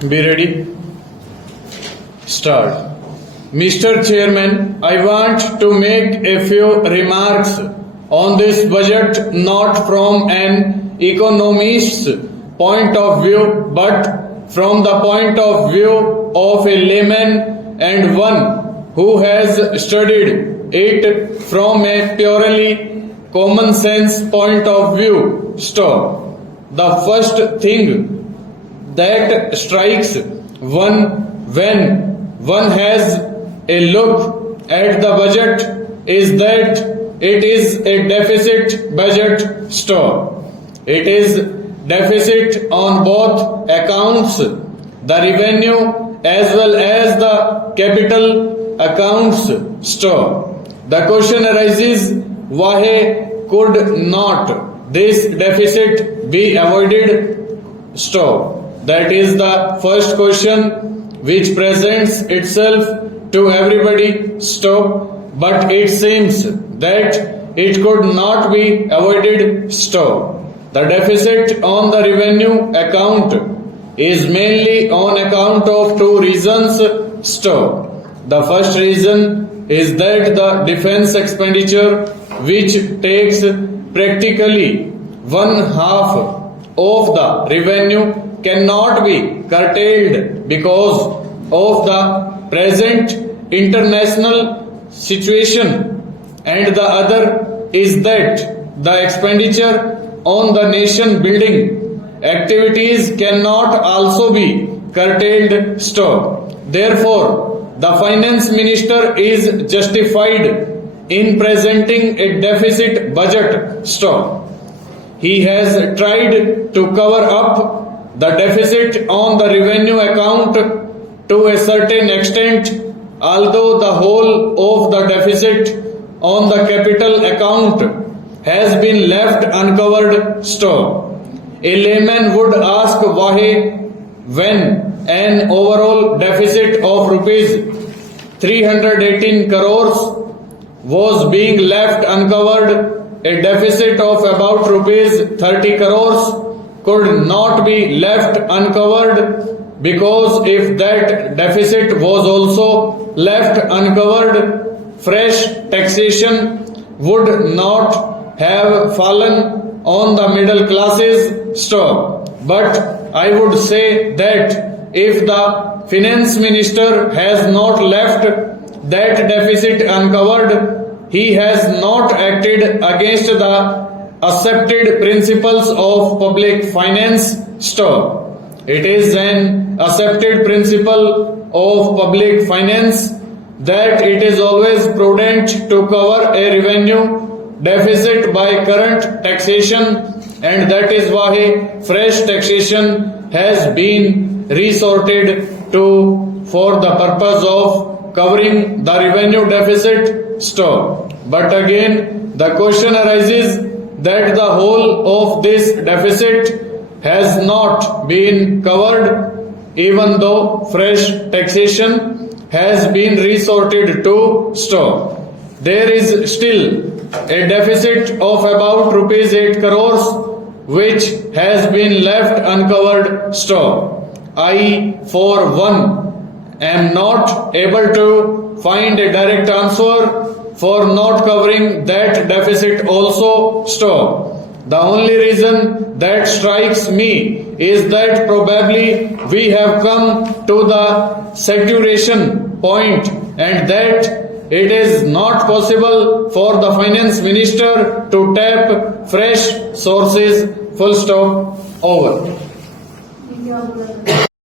Be ready. Start. Mr. Chairman, I want to make a few remarks on this budget, not from an economist's point of view, but from the point of view of a layman and one who has studied it from a purely common sense point of view. Stop. The first thing that strikes one when one has a look at the budget is that it is a deficit budget. Stop. It is deficit on both accounts, the revenue as well as the capital accounts. Stop. The question arises, why could not this deficit be avoided? Stop. That is the first question which presents itself to everybody. Stop. But it seems that it could not be avoided. Stop. The deficit on the revenue account is mainly on account of two reasons. Stop. The first reason is that the defense expenditure, which takes practically one half of the revenue, cannot be curtailed because of the present international situation, and the other is that the expenditure on the nation building activities cannot also be curtailed. Stop. Therefore, the finance minister is justified in presenting a deficit budget. Stop. He has tried to cover up the deficit on the revenue account to a certain extent, although the whole of the deficit on the capital account has been left uncovered. Stop. A layman would ask why, when an overall deficit of rupees 318 crores was being left uncovered, a deficit of about rupees 30 crores could not be left uncovered, because if that deficit was also left uncovered, fresh taxation would not have fallen on the middle classes. Stop. But I would say that if the finance minister has not left that deficit uncovered, he has not acted against the accepted principles of public finance. Stop. It is an accepted principle of public finance that it is always prudent to cover a revenue deficit by current taxation, and that is why fresh taxation has been resorted to for the purpose of covering the revenue deficit. Stop. But again, the question arises that the whole of this deficit has not been covered, even though fresh taxation has been resorted to. Stop. There is still a deficit of about rupees 8 crores which has been left uncovered. Stop. I, for one, am not able to find a direct answer for not covering that deficit also. Stop. The only reason that strikes me is that probably we have come to the saturation point, and that it is not possible for the finance minister to tap fresh sources. Full stop. Over.